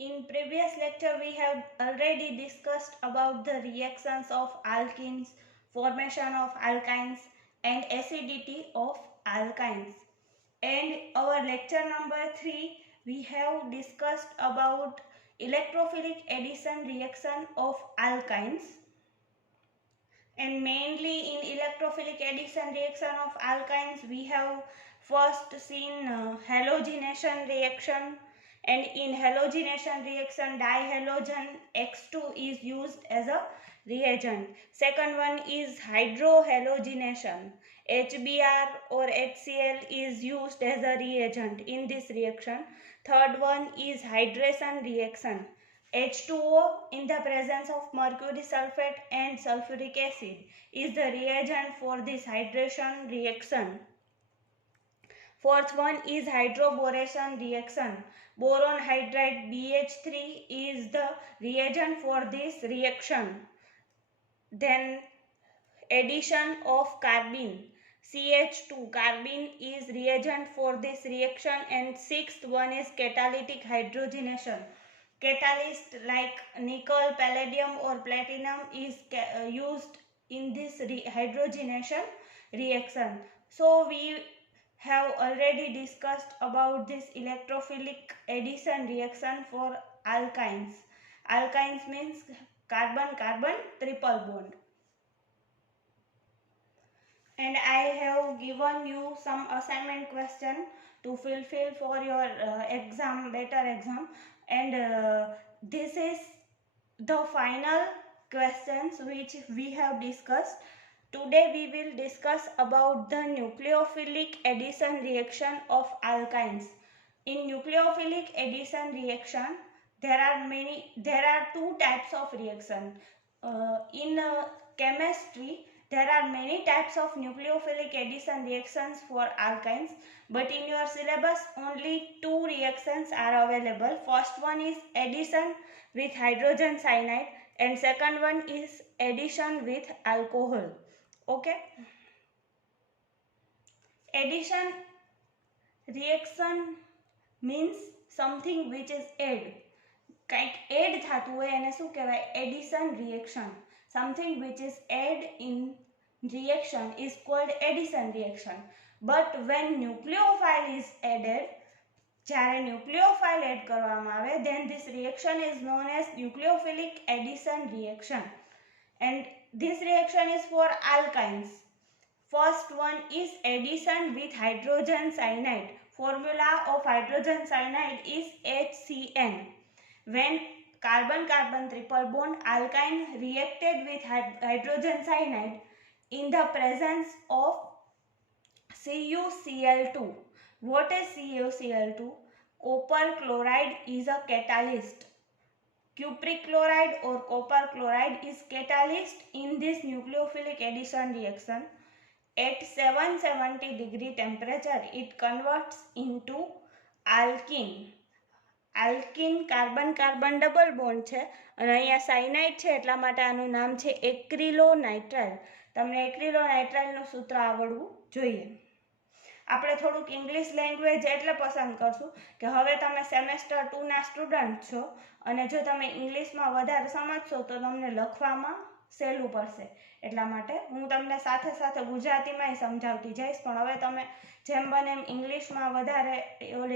In previous lecture, we have already discussed about the reactions of alkenes, formation of alkynes and acidity of alkynes. And our lecture number 3, we have discussed about electrophilic addition reaction of alkynes. And mainly in electrophilic addition reaction of alkynes, we have first seen halogenation reaction, and in halogenation reaction dihalogen X2 is used as a reagent. Second one is hydrohalogenation, HBr or HCl is used as a reagent in this reaction. Third one is hydration reaction, H2O in the presence of mercury sulfate and sulfuric acid is the reagent for this hydration reaction. Fourth one is hydroboration reaction. Boron hydride BH3 is the reagent for this reaction. Then addition of carbene, CH2 carbene is reagent for this reaction. And sixth one is catalytic hydrogenation. Catalyst like nickel, palladium or platinum is used in this hydrogenation reaction. So we have already discussed about this electrophilic addition reaction for alkynes. Alkynes means carbon-carbon triple bond. And I have given you some assignment question to fulfill for your exam, better exam. And this is the final questions which we have discussed. Today we will discuss about the nucleophilic addition reaction of alkynes. In nucleophilic addition reaction, there are two types of reaction. In chemistry, there are many types of nucleophilic addition reactions for alkynes, but in your syllabus only two reactions are available. First one is addition with hydrogen cyanide and second one is addition with alcohol. Okay. Addition reaction means something which is add. કંઈક add થતું હોય એને શું કહેવાય? Addition reaction. Something which is add in reaction is called addition reaction. But when nucleophile is added, જ્યારે ન્યુક્લિયોફાઇલ add કરવામાં આવે, then this reaction is known as nucleophilic addition reaction. And this reaction is for alkynes. First one is addition with hydrogen cyanide. Formula of hydrogen cyanide is HCN. When carbon-carbon triple bond alkyne reacted with hydrogen cyanide in the presence of CuCl2. What is CuCl2? Copper chloride is a catalyst. Cupric chloride or copper chloride is catalyst in this nucleophilic addition reaction. At 770 degree temperature, it converts into alkene. Alkene carbon carbon double bond છે અને અહીંયા cyanide છે એટલા માટે આનું નામ છે એક્રિલોનાઇટ્રાઇલ. તમને એક્રિલોનાઇટ્રાઇલનું સૂત્ર આવડવું જોઈએ. આપણે થોડુંક ઇંગ્લિશ લેંગ્વેજ એટલે પસંદ કરશું કે હવે તમે સેમેસ્ટર 2ના સ્ટુડન્ટ છો અને જો તમે ઇંગ્લિશમાં વધારે સમજશો તો તમને લખવામાં સહેલું પડશે. એટલા માટે હું તમને સાથે સાથે ગુજરાતીમાંય સમજાવતી જઈશ, પણ હવે તમે જેમ બને એમ ઇંગ્લિશમાં વધારે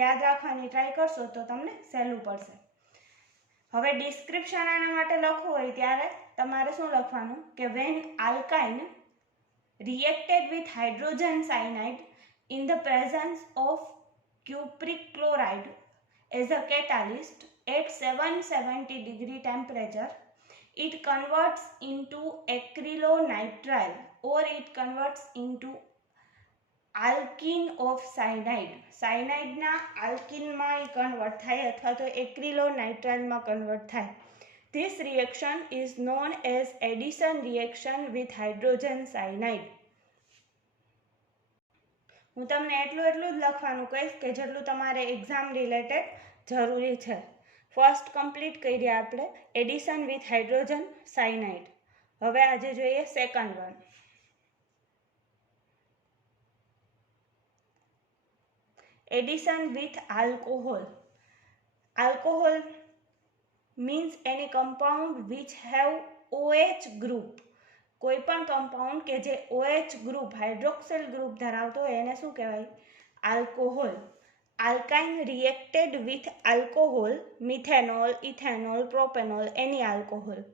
યાદ રાખવાની ટ્રાય કરશો તો તમને સહેલું પડશે. હવે ડિસ્ક્રિપ્શન આના માટે લખવું હોય ત્યારે તમારે શું લખવાનું કે when alkyne reacted with hydrogen cyanide in the presence of cupric chloride as a catalyst at 770 degree temperature, it converts into acrylonitrile or it converts into alkene of cyanide. Cyanide ના alkene માં convert થાય અથવા તો acrylonitrile માં convert થાય. This reaction is known as addition reaction with hydrogen cyanide. હું તમને એટલું જ લખવાનું કહીશ કે જેટલું તમારે એક્ઝામ રિલેટેડ જરૂરી છે. ફર્સ્ટ કમ્પ્લીટ કરી આપણે એડિશન વિથ હાઇડ્રોજન સાયનાઇડ. હવે આજે જોઈએ second one. Addition with alcohol. Alcohol means any compound which have OH group. કોઈ પણ કમ્પાઉન્ડ કે જે OH ગ્રુપ હાઇડ્રોક્સિલ ગ્રુપ ધરાવતો હોય એને શું કહેવાય? Alcohol. Alkyne reacted with alcohol, methanol, ethanol, propanol, any alcohol.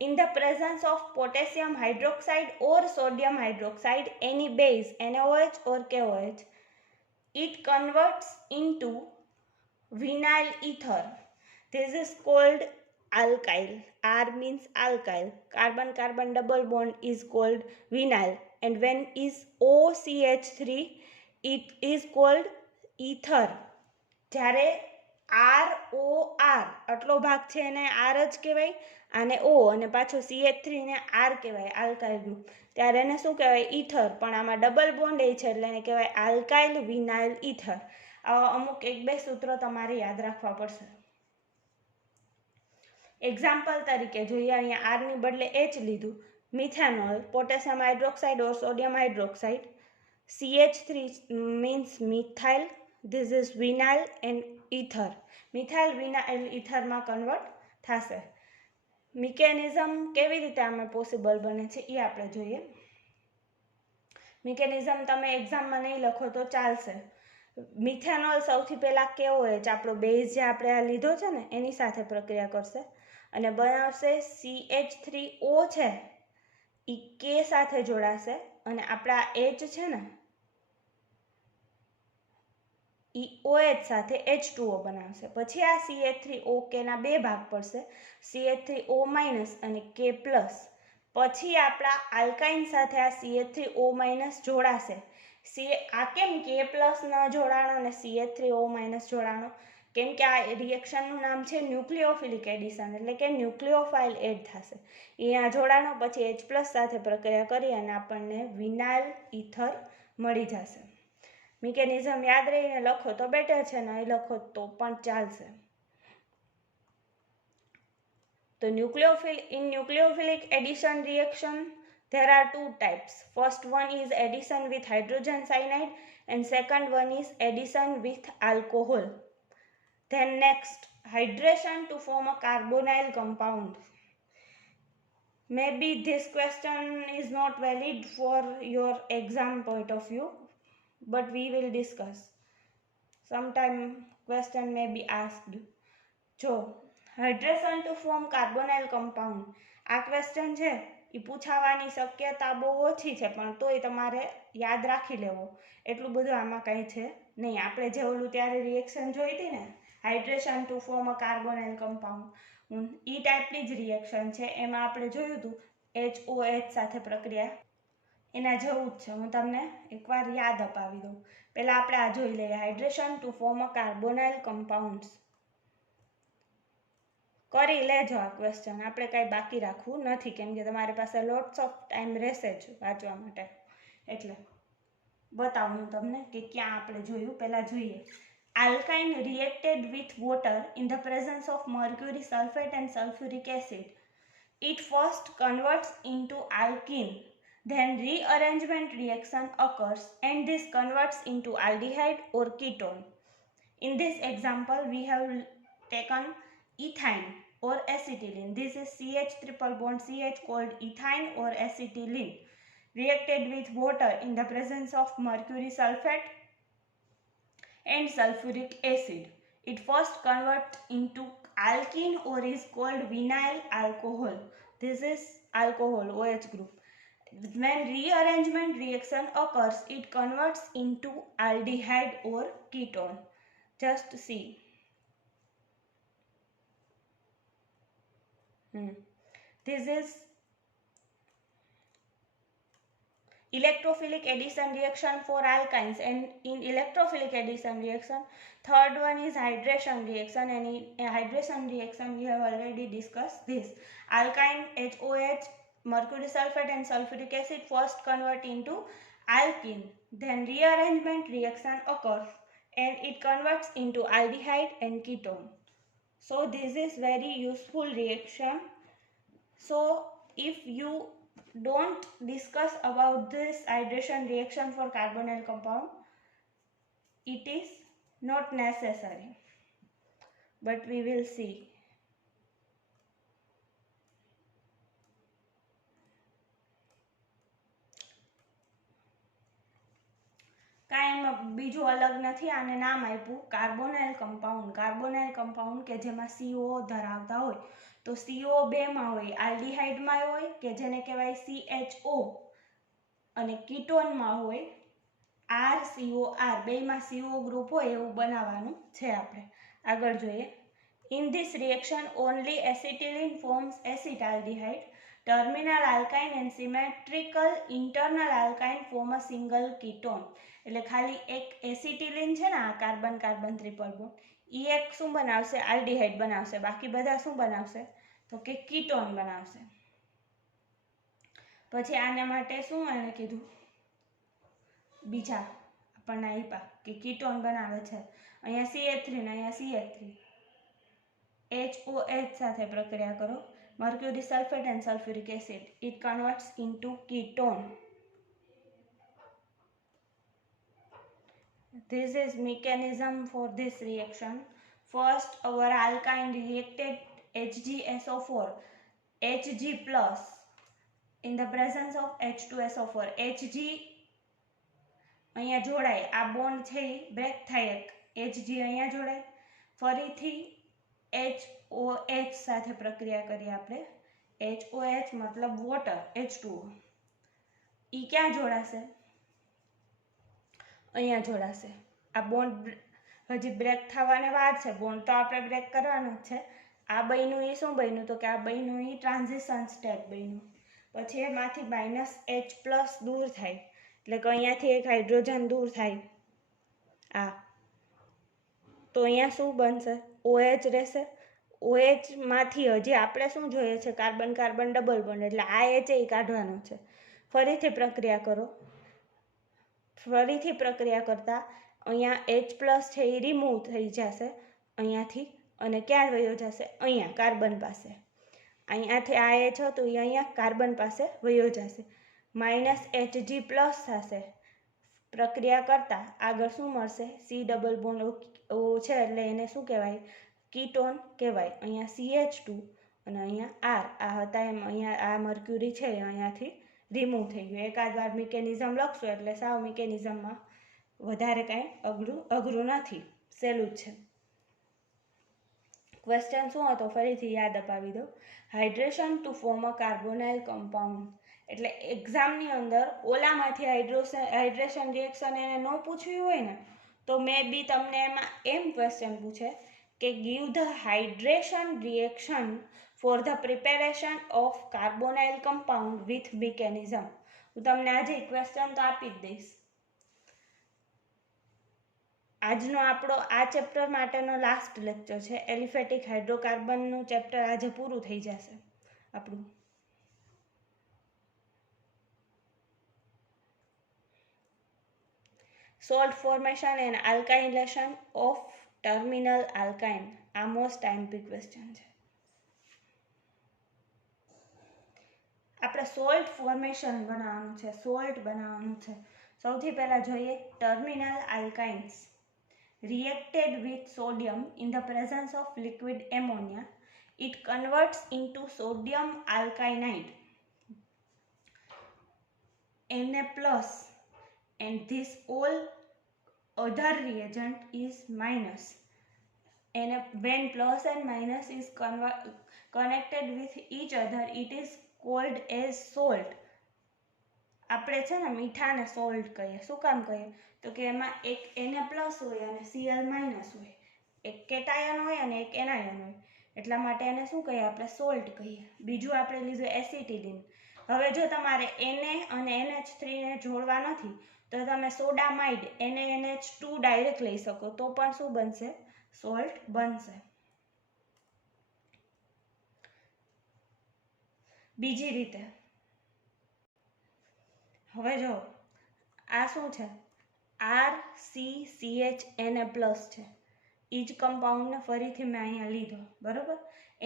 In the presence of potassium hydroxide or sodium hydroxide, any base, NaOH or KOH, it converts into vinyl ether. This is called alkyl. R means alkyl. Carbon-carbon double bond is called vinyl. And when is OCH3, it is called ether. જ્યારે ROR આટલો ભાગ છે એને R જ કહેવાય, આને O અને પાછો CH3 ને R કહેવાય, આલ્કાઇલ ગ્રુપ. ત્યારે એને શું કહેવાય? ઈથર. પણ આમાં ડબલ બોન્ડ એ છે એટલે એને કહેવાય આલ્કાઇલ વિનાઇલ ઈથર. આવા અમુક 1-2 સૂત્રો તમારે યાદ રાખવા પડશે. એક્ઝામ્પલ તરીકે જોઈએ, અહીંયા R ની બદલે H લીધું. Methanol, potassium hydroxide or sodium hydroxide. CH3 means methyl. This is vinyl and ether. Methyl vinyl ઇથરમાં કન્વર્ટ થશે. મિકેનિઝમ કેવી રીતે આમાં પોસિબલ બને છે એ આપણે જોઈએ. મિકેનિઝમ તમે એક્ઝામમાં નહીં લખો તો ચાલશે. મિથેનોલ સૌથી પહેલાં KOH આપણો બેઝ જે આપણે આ લીધો છે ને એની સાથે પ્રક્રિયા કરશે અને બનાવશે CH3O છે એ K સાથે જોડાશે અને આપણા H છે ને એ OH સાથે H2O બનાવશે. પછી આ CH3OK ના 2 ભાગ પડશે, CH3O- અને K+. પછી આપણા આલ્કાઇન સાથે આ CH3O- જોડાશે. આ કેમ K+ ન જોડાણો અને CH3O- જોડાણો? કેમ કે આ રિએક્શનનું નામ છે ન્યુક્લિયોફિલિક એડિશન, એટલે કે ન્યુક્લિયોફાઇલ એડ થશે. અહીંયા જોડાણો પછી H+ સાથે પ્રક્રિયા કરી અને આપણને વિનાઇલ ઇથર મળી જશે. મિકેનિઝમ યાદ રહીને લખો તો બેટર છે, નહીં લખો તો પણ ચાલશે. તો in nucleophilic addition reaction there are 2 types. First one is addition with hydrogen cyanide and second one is addition with alcohol. Then next, hydration to form a carbonyl compound. Maybe this question is not valid for your exam point of view, but we will discuss. Sometime question may be asked. જો hydration to form carbonyl compound, આ question છે એ પૂછાવાની શક્યતા બહુ ઓછી છે, પણ તોય તમારે યાદ રાખી લેવો. એટલું બધું આમાં કંઈ છે નહીં. આપણે જે ઓલું ત્યારે રિએક્શન જોઈ હતી ને, hydration to form a carbonyl compound, એ ટાઈપની જ રિએક્શન છે. એમાં આપણે જોયું હતું HOH સાથે પ્રક્રિયા, એના જેવું જ છે. હું તમને એકવાર યાદ અપાવી દઉં. પહેલાં આપણે આ જોઈ લઈએ, hydration to form a carbonyl compounds. કરી લેજો આ ક્વેશ્ચન, આપણે કાંઈ બાકી રાખવું નથી, કેમ કે તમારી પાસે લોટ્સ ઓફ ટાઈમ રહેશે જ વાંચવા માટે. એટલે બતાવું હું તમને કે ક્યાં આપણે જોયું. પહેલાં જોઈએ, alkyne reacted with water in the presence of mercury sulfate and sulfuric acid. It first converts into alkene. Then rearrangement reaction occurs and this converts into aldehyde or ketone. In this example, we have taken ethine or acetylene. This is CH triple bond CH called ethine or acetylene. Reacted with water in the presence of mercury sulfate and sulfuric acid. It first converts into alkene or is called vinyl alcohol. This is alcohol, OH group. When rearrangement reaction occurs, it converts into aldehyde or ketone. Just see. This is electrophilic addition reaction for alkynes, and in electrophilic addition reaction, third one is hydration reaction, and in hydration reaction we have already discussed this. Alkyne HOH, mercury sulfate and sulfuric acid first convert into alkene, then rearrangement reaction occurs and it converts into aldehyde and ketone. So this is very useful reaction. So if you don't discuss about this hydration reaction for carbonyl compound, it is not necessary, but we will see. બીજું અલગ નથી, આને નામ આપ્યું કાર્બોનાઇલ compound. કાર્બોનાઇલ compound કે જેમાં CO ધરાવતા હોય, તો CO બેમાં હોય, આલ્ડિહાઇડમાં હોય કે જેને કહેવાય CHO, અને કીટોનમાં હોય RCOR. બેમાં CO ગ્રુપ હોય એવું બનાવવાનું છે. આપણે આગળ જોઈએ. In this reaction only acetylene forms acetaldehyde. Terminal alkyne and symmetrical internal alkyne form a single ketone. એટલે ખાલી એક એસિટિલિન છે ને, આ કાર્બન કાર્બન ટ્રિપલ બોન્ડ, એ એક શું બનાવશે? આલ્ડિહાઇડ બનાવશે. બાકી બધા શું બનાવશે? તો કે કીટોન બનાવશે. પછી આના માટે શું એને કીધું? બીજા આપણને આપ્યા કે કીટોન બનાવે છે. અહીંયા CH3 ને અહીંયા CH3, HOH સાથે પ્રક્રિયા કરો. Mercury sulfate and sulfuric acid. It converts into ketone. This is mechanism for this reaction. First, our alkyne reacted HgSO4, Hg plus in the presence of H2SO4. Hg અહીંયા જોડાય, આ bond છે એ break થાય, Hg અહીંયા જોડાય, ફરીથી HOH સાથે પ્રક્રિયા કરીએ આપણે. HOH મતલબ વોટર, H2O. એ ક્યાં જોડાશે? અહીંયા જોડાશે. આ બોન્ડ હજી બ્રેક થવાને વાર છે, બોન્ડ તો આપણે બ્રેક કરવાનો જ છે. આ બન્યું એ શું બન્યું? તો કે આ બન્યું એ ટ્રાન્ઝિશન સ્ટેટ બન્યું. પછી એમાંથી -H+ દૂર થાય, એટલે કે અહીંયાથી એક હાઇડ્રોજન દૂર થાય. આ તો અહીંયા શું બનશે? OH રહેશે. OH માંથી હજી આપણે શું જોઈએ છે? કાર્બન કાર્બન ડબલ બોન્ડ, એટલે આ H એ કાઢવાનો છે. ફરીથી પ્રક્રિયા કરો. ફરીથી પ્રક્રિયા કરતા અહીંયા H+ છે એ રિમૂવ થઈ જશે અહીંયાથી, અને ક્યાં વયો જશે? અહીંયા કાર્બન પાસે. અહીંયાથી આ H હતું એ અહીંયા કાર્બન પાસે વયો જશે. -Hg+ થશે. પ્રક્રિયા કરતા આગળ શું મળશે? C ડબલ બોન્ડ O છે, એટલે એને શું કહેવાય? કીટોન કહેવાય. અહીંયા CH2 અને અહીંયા R આ હતા એમ, અહીંયા આ મર્ક્યુરી છે અહીંયાથી રિમૂવ થઈ ગયું. એકાદ વાર મિકેનિઝમ લખશો એટલે સાવ મિકેનિઝમમાં વધારે કાંઈ અઘરું નથી, સહેલું જ છે. ક્વેશ્ચન શું હતો? ફરીથી યાદ અપાવી દો. Hydration to form a carbonyl compound. એટલે એક્ઝામની અંદર ઓલામાંથી હાઇડ્રેશન રિએક્શન એને ન પૂછ્યું હોય ને, તો મે બી તમને એમાં એમ ક્વેશ્ચન પૂછે કે give the hydration reaction for the preparation of carbonyl compound with mechanism. હું તમને આજે ક્વેશ્ચન તો આપી જ દઈશ. આજનો આપણો આ ચેપ્ટર માટેનો લાસ્ટ લેક્ચર છે. એલિફેટિક હાઇડ્રોકાર્બનનું ચેપ્ટર આજે પૂરું થઈ જશે આપણું. Salt formation and alkylation of terminal alkyne. આ મોસ્ટ આઈએમપી ક્વેશ્ચન છે. આપણે સોલ્ટ ફોર્મેશન બનાવવાનું છે, સોલ્ટ બનાવવાનું છે. સૌથી પહેલા જોઈએ terminal આલ્કાઇન્સ. Reacted with sodium in the presence of liquid ammonia, it converts into sodium alkynide, Na+, and this all other reagent is minus. And when plus and minus is connected with each other, it is called as salt. આપણે છે ને મીઠાને salt કહીએ. શું કામ કહીએ? તો કે એમાં એક Na+ હોય અને Cl- હોય, એક કેટાયન હોય અને એક એનાયન હોય, એટલા માટે એને શું કહીએ? આપણે સોલ્ટ કહીએ. બીજું આપણે લીધું એસિટિલિન. હવે જો તમારે Na અને NH3 ને જોડવા નથી, તો તમે સોડામાઇડ NaNH2 ડાયરેક્ટ લઈ શકો, તો પણ શું બનશે? સોલ્ટ બનશે. બીજી રીતે હવે જો આ શું છે? RCCH Na+ છે. એ જ કમ્પાઉન્ડને ફરીથી મેં અહીંયા લીધો, બરોબર?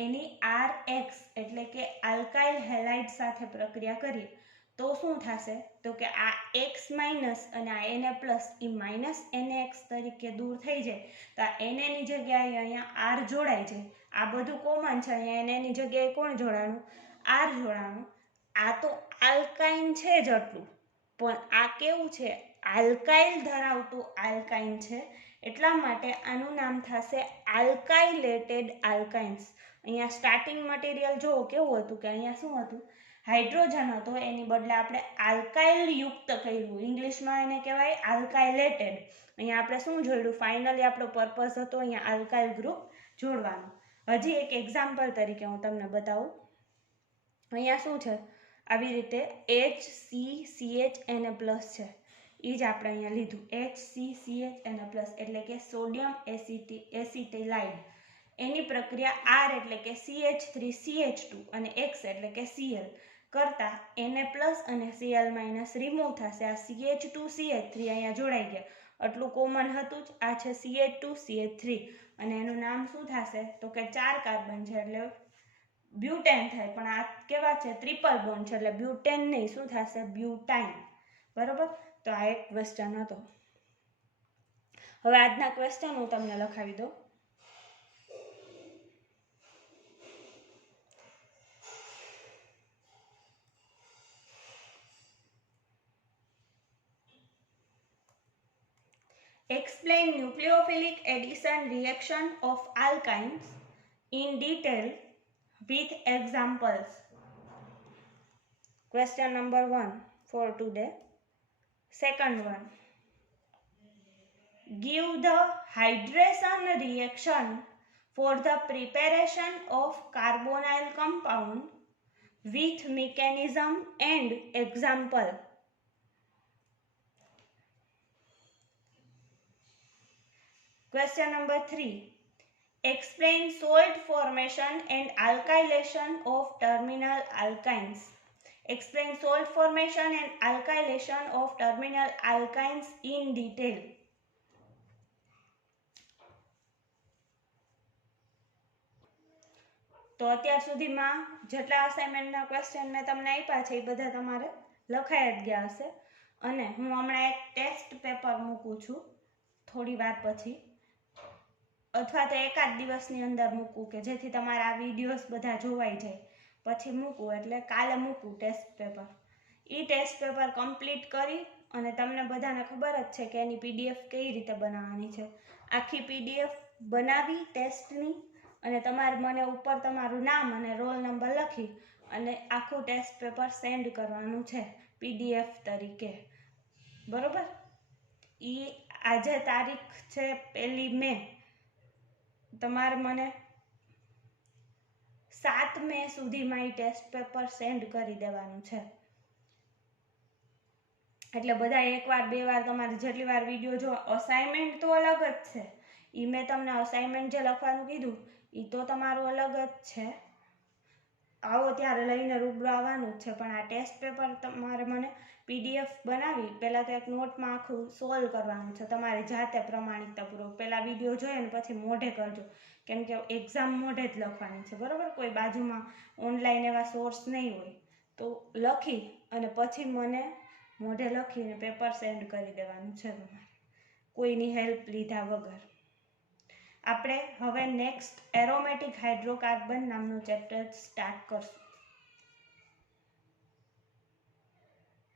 એની RX એટલે કે આલ્કાઇલ હેલાઇડ સાથે પ્રક્રિયા કરીએ તો શું થશે? તો કે આ X- અને આ Na+ એ -NaX તરીકે દૂર થઈ જાય, તો આ Na ની જગ્યાએ અહીંયા R જોડાઈ જાય. આ બધું કોમન છે, અહીંયા Na ની જગ્યાએ કોણ જોડાણું? R જોડાણું. આ તો આલ્કાઇન છે જ આટલું, પણ આ કેવું છે? આલ્કાઇલ ધરાવતું આલ્કાઇન છે, એટલા માટે આનું નામ થશે આલ્કાઇલેટેડ આલ્કાઇન્સ. અહીંયા સ્ટાર્ટિંગ મટીરિયલ જુઓ કેવું હતું કે અહીંયા શું હતું, હાઇડ્રોજન હતો, એની બદલે આપણે આલ્કાઇલ યુક્ત કર્યું. ઇંગ્લિશમાં એને કહેવાય આલ્કાઇલેટેડ. અહીંયા આપણે શું જોડ્યું, ફાઇનલી આપણો પર્પઝ હતો અહીંયા આલ્કાઇલ ગ્રુપ જોડવાનો. હજી એક એક્ઝામ્પલ તરીકે હું તમને બતાવું. અહીંયા શું છે, આવી રીતે HCCHNA+ છે, એ જ આપણે અહીંયા લીધું HCCHNA+, એટલે કે સોડિયમ એસિટાઇલાઇડ. એની પ્રક્રિયા R એટલે કે CH3CH2 અને X એટલે કે Cl કરતા Na+ અને Cl- રિમૂવ થશે. આ CH2CH3 અહીંયા જોડાઈ ગયા, આટલું કોમન હતું જ. આ છે CH2CH3 અને એનું નામ શું થશે તો કે 4 કાર્બન છે એટલે બ્યુટેન થાય. પણ આ કેવા છે, ટ્રિપલ બોન્ડ છે એટલે બ્યુટેન નહીં, શું થશે, બ્યુટાઇન. બરોબર, તો આ એક ક્વેશ્ચન હતો. હવે આજના ક્વેશ્ચન હું તમને લખાવી દઉં. Explain nucleophilic addition reaction of alkynes in detail with examples. Question number 1 for today. Second one. Give the hydration reaction for the preparation of carbonyl compound with mechanism and example. Question number 3. Explain salt formation and alkylation of terminal alkynes. Explain salt formation and alkylation of terminal alkynes in detail. તો અત્યાર સુધીમાં જેટલા અસાઇનમેન્ટના question મેં તમને આપ્યા છે એ બધા તમારે લખાઈ જ ગયા હશે. અને હું હમણાં એક ટેસ્ટ પેપર મૂકું છું થોડી વાર પછી, અથવા તો એકાદ દિવસની અંદર મૂકું કે જેથી તમારા આ વિડીયોઝ બધા જોવાઈ જાય. પછી મૂકું એટલે કાલે મૂકું ટેસ્ટ પેપર. એ ટેસ્ટ પેપર કમ્પ્લીટ કરી અને તમને બધાને ખબર જ છે કે એની PDF કઈ રીતે બનાવવાની છે. આખી PDF બનાવી ટેસ્ટની અને તમારે મને ઉપર તમારું નામ અને રોલ નંબર લખી અને આખું ટેસ્ટ પેપર સેન્ડ કરવાનું છે PDF તરીકે. બરોબર, આજે તારીખ છે 1 મે. તમારે મને 7 મે સુધીમાં એ ટેસ્ટ પેપર સેન્ડ કરી દેવાનું છે. એટલે બધા એકવાર બે વાર તમારે જેટલી વાર વિડીયો જો, અસાઇનમેન્ટ તો અલગ જ છે. એ મેં તમને અસાઇનમેન્ટ જે લખવાનું કીધું એ તો તમારું અલગ જ છે, આવો ત્યારે લઈને રૂબરૂ આવવાનું જ છે. પણ આ ટેસ્ટ પેપર તમારે મને PDF બનાવી પહેલાં તો એક નોટમાં આખું સોલ્વ કરવાનું છે તમારે જાતે પ્રમાણિકતાપૂર્વક. પહેલાં વિડીયો જોઈએ ને પછી મોઢે કરજો, કેમ કે એક્ઝામ મોઢે જ લખવાની છે. બરાબર, કોઈ બાજુમાં ઓનલાઈન એવા સોર્સ નહીં હોય. તો લખી અને પછી મને મોઢે લખીને પેપર સેન્ડ કરી દેવાનું છે તમારે, કોઈની હેલ્પ લીધા વગર. આપણે હવે નેક્સ્ટ એરોમેટિક હાઇડ્રોકાર્બન નામનું ચેપ્ટર સ્ટાર્ટ કરશું.